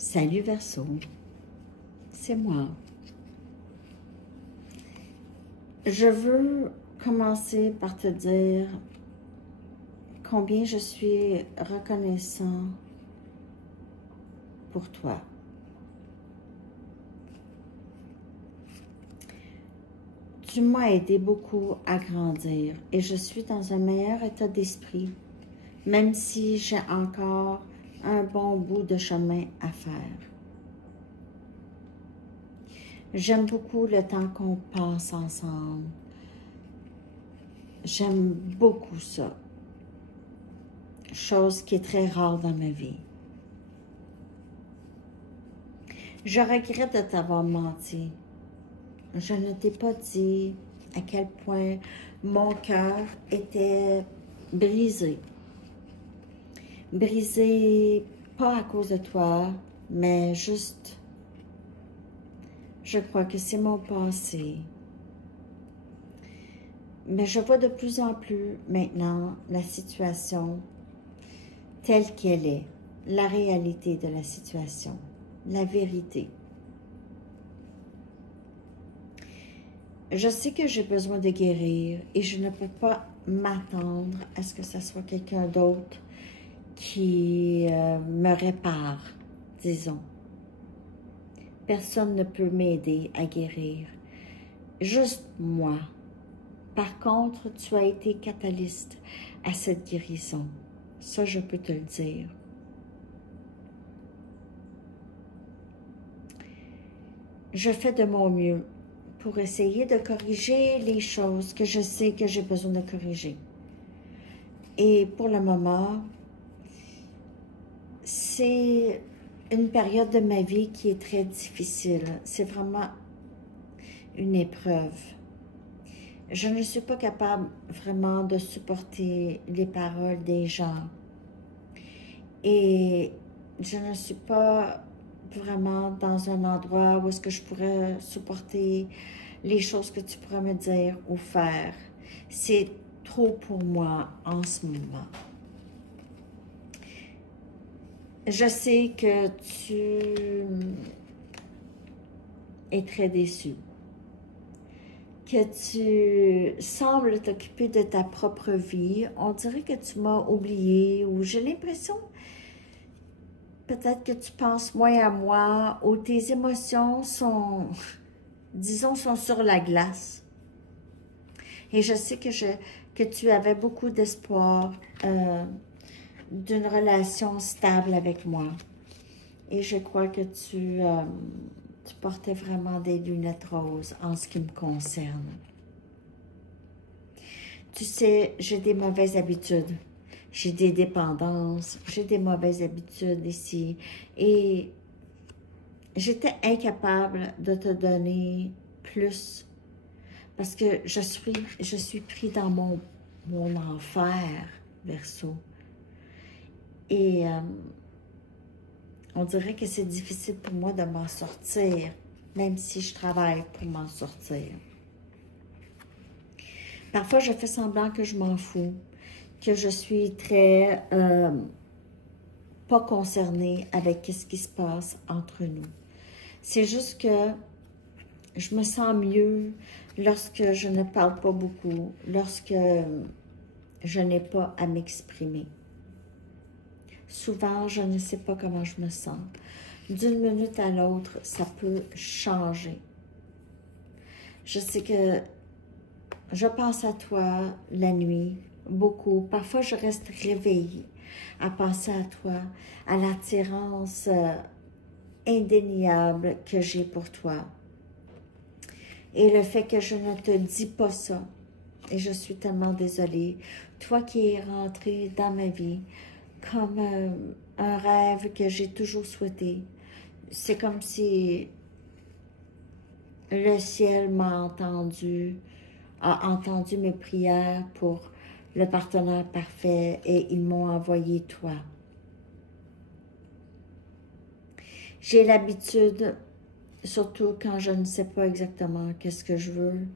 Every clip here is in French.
Salut Verseau, c'est moi. Je veux commencer par te dire combien je suis reconnaissant pour toi. Tu m'as aidé beaucoup à grandir et je suis dans un meilleur état d'esprit, même si j'ai encore un bon bout de chemin à faire. J'aime beaucoup le temps qu'on passe ensemble. J'aime beaucoup ça. Chose qui est très rare dans ma vie. Je regrette de t'avoir menti. Je ne t'ai pas dit à quel point mon cœur était brisé. Brisé, pas à cause de toi, mais juste, je crois que c'est mon passé. Mais je vois de plus en plus maintenant la situation telle qu'elle est, la réalité de la situation, la vérité. Je sais que j'ai besoin de guérir et je ne peux pas m'attendre à ce que ce soit quelqu'un d'autre qui me répare, disons. Personne ne peut m'aider à guérir, juste moi. Par contre, tu as été catalyste à cette guérison. Ça, je peux te le dire. Je fais de mon mieux pour essayer de corriger les choses que je sais que j'ai besoin de corriger. Et pour le moment, c'est une période de ma vie qui est très difficile. C'est vraiment une épreuve. Je ne suis pas capable vraiment de supporter les paroles des gens. Et je ne suis pas vraiment dans un endroit où est-ce que je pourrais supporter les choses que tu pourrais me dire ou faire. C'est trop pour moi en ce moment. Je sais que tu es très déçu, que tu sembles t'occuper de ta propre vie. On dirait que tu m'as oublié ou j'ai l'impression peut-être que tu penses moins à moi ou tes émotions sont, disons, sont sur la glace. Et je sais que tu avais beaucoup d'espoir d'une relation stable avec moi. Et je crois que tu portais vraiment des lunettes roses en ce qui me concerne. Tu sais, j'ai des mauvaises habitudes. J'ai des dépendances, j'ai des mauvaises habitudes ici. Et j'étais incapable de te donner plus parce que je suis pris dans mon enfer, Verseau. Et on dirait que c'est difficile pour moi de m'en sortir, même si je travaille pour m'en sortir. Parfois, je fais semblant que je m'en fous, que je suis très pas concernée avec ce qui se passe entre nous. C'est juste que je me sens mieux lorsque je ne parle pas beaucoup, lorsque je n'ai pas à m'exprimer. Souvent, je ne sais pas comment je me sens. D'une minute à l'autre, ça peut changer. Je sais que je pense à toi la nuit, beaucoup. Parfois, je reste réveillée à penser à toi, à l'attirance indéniable que j'ai pour toi. Et le fait que je ne te dis pas ça, et je suis tellement désolée, toi qui es rentré dans ma vie comme un rêve que j'ai toujours souhaité. C'est comme si le ciel a entendu mes prières pour le partenaire parfait et ils m'ont envoyé toi. J'ai l'habitude, surtout quand je ne sais pas exactement qu'est-ce que je veux,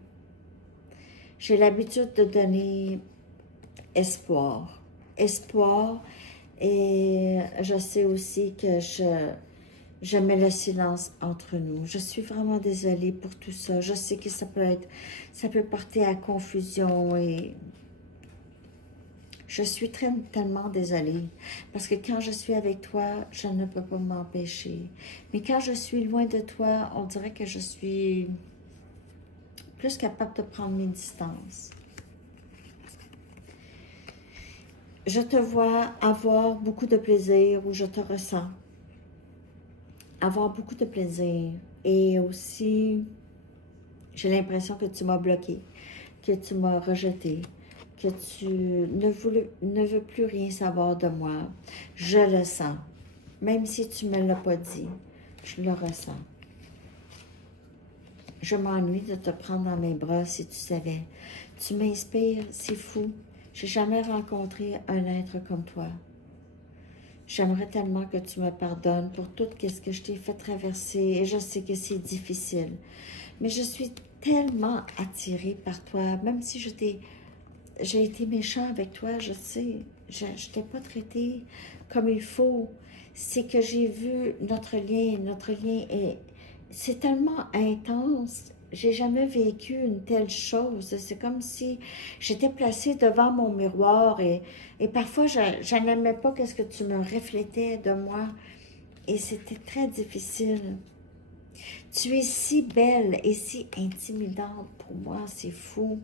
j'ai l'habitude de donner espoir. Espoir, et je sais aussi que Je mets le silence entre nous. Je suis vraiment désolée pour tout ça. Je sais que ça peut porter à confusion et je suis tellement désolée. Parce que quand je suis avec toi, je ne peux pas m'empêcher. Mais quand je suis loin de toi, on dirait que je suis plus capable de prendre mes distances. Je te vois avoir beaucoup de plaisir où je te ressens. Avoir beaucoup de plaisir. Et aussi, j'ai l'impression que tu m'as bloqué, que tu m'as rejeté, que tu ne veux plus rien savoir de moi. Je le sens. Même si tu ne me l'as pas dit, je le ressens. Je m'ennuie de te prendre dans mes bras si tu savais. Tu m'inspires, c'est fou. J'ai jamais rencontré un être comme toi. J'aimerais tellement que tu me pardonnes pour tout ce que je t'ai fait traverser et je sais que c'est difficile. Mais je suis tellement attirée par toi, même si j'ai été méchant avec toi, je sais, je t'ai pas traité comme il faut. C'est que j'ai vu notre lien c'est tellement intense. J'ai jamais vécu une telle chose. C'est comme si j'étais placée devant mon miroir et parfois je n'aimais pas ce que tu me reflétais de moi et c'était très difficile. Tu es si belle et si intimidante pour moi, c'est fou.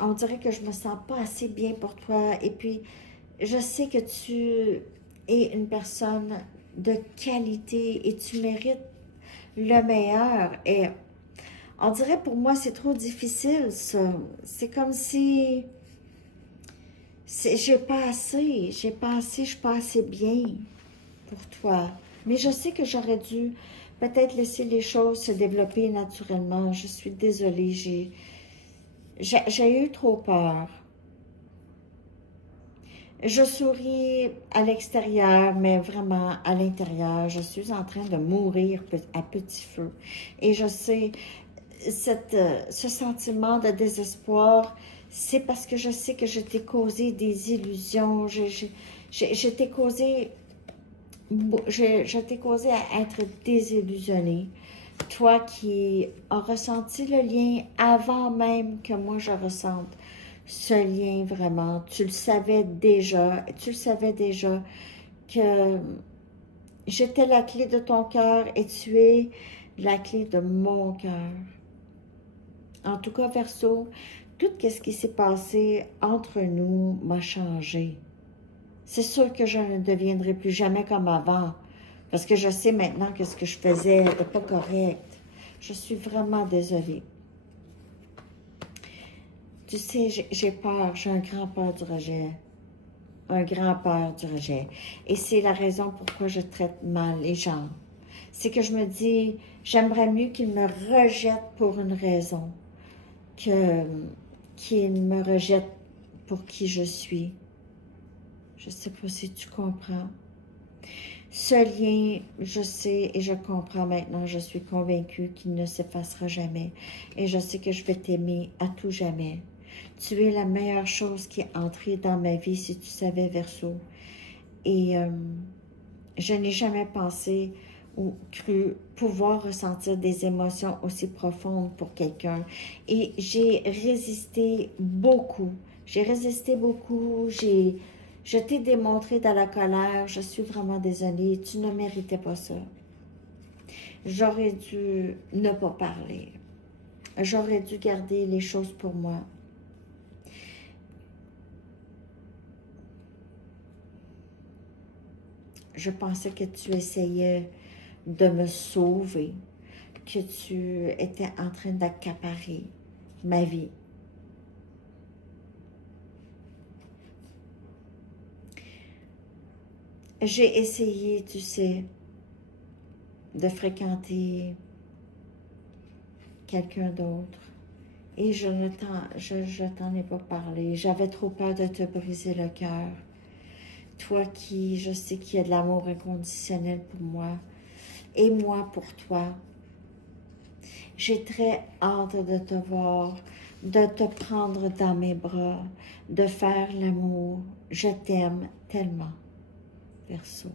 On dirait que je me sens pas assez bien pour toi et puis je sais que tu es une personne de qualité et tu mérites le meilleur. Et on dirait pour moi, c'est trop difficile, ça. C'est comme si j'ai pas assez, je suis pas assez bien pour toi. Mais je sais que j'aurais dû peut-être laisser les choses se développer naturellement. Je suis désolée, j'ai eu trop peur. Je souris à l'extérieur, mais vraiment à l'intérieur, je suis en train de mourir à petit feu. Et je sais, ce sentiment de désespoir, c'est parce que je sais que je t'ai causé des illusions, je t'ai causé à être désillusionnée. Toi qui as ressenti le lien avant même que moi je ressente ce lien vraiment. Tu le savais déjà que j'étais la clé de ton cœur et tu es la clé de mon cœur. En tout cas, Verseau, tout ce qui s'est passé entre nous m'a changé. C'est sûr que je ne deviendrai plus jamais comme avant, parce que je sais maintenant que ce que je faisais n'était pas correct. Je suis vraiment désolée. Tu sais, j'ai peur, j'ai un grand peur du rejet. Un grand peur du rejet. Et c'est la raison pourquoi je traite mal les gens. C'est que je me dis, j'aimerais mieux qu'ils me rejettent pour une raison qu'ils me rejettent pour qui je suis. Je ne sais pas si tu comprends. Ce lien, je sais et je comprends maintenant, je suis convaincue qu'il ne s'effacera jamais. Et je sais que je vais t'aimer à tout jamais. Tu es la meilleure chose qui est entrée dans ma vie, si tu savais, Verseau. Et je n'ai jamais pensé ou cru pouvoir ressentir des émotions aussi profondes pour quelqu'un. Et j'ai résisté beaucoup. Je t'ai démontré dans la colère, je suis vraiment désolée, tu ne méritais pas ça. J'aurais dû ne pas parler. J'aurais dû garder les choses pour moi. Je pensais que tu essayais de me sauver, que tu étais en train d'accaparer ma vie. J'ai essayé, tu sais, de fréquenter quelqu'un d'autre et je t'en ai pas parlé. J'avais trop peur de te briser le cœur. Toi qui, je sais qu'il y a de l'amour inconditionnel pour moi et moi pour toi. J'ai très hâte de te voir, de te prendre dans mes bras, de faire l'amour. Je t'aime tellement, Verseau.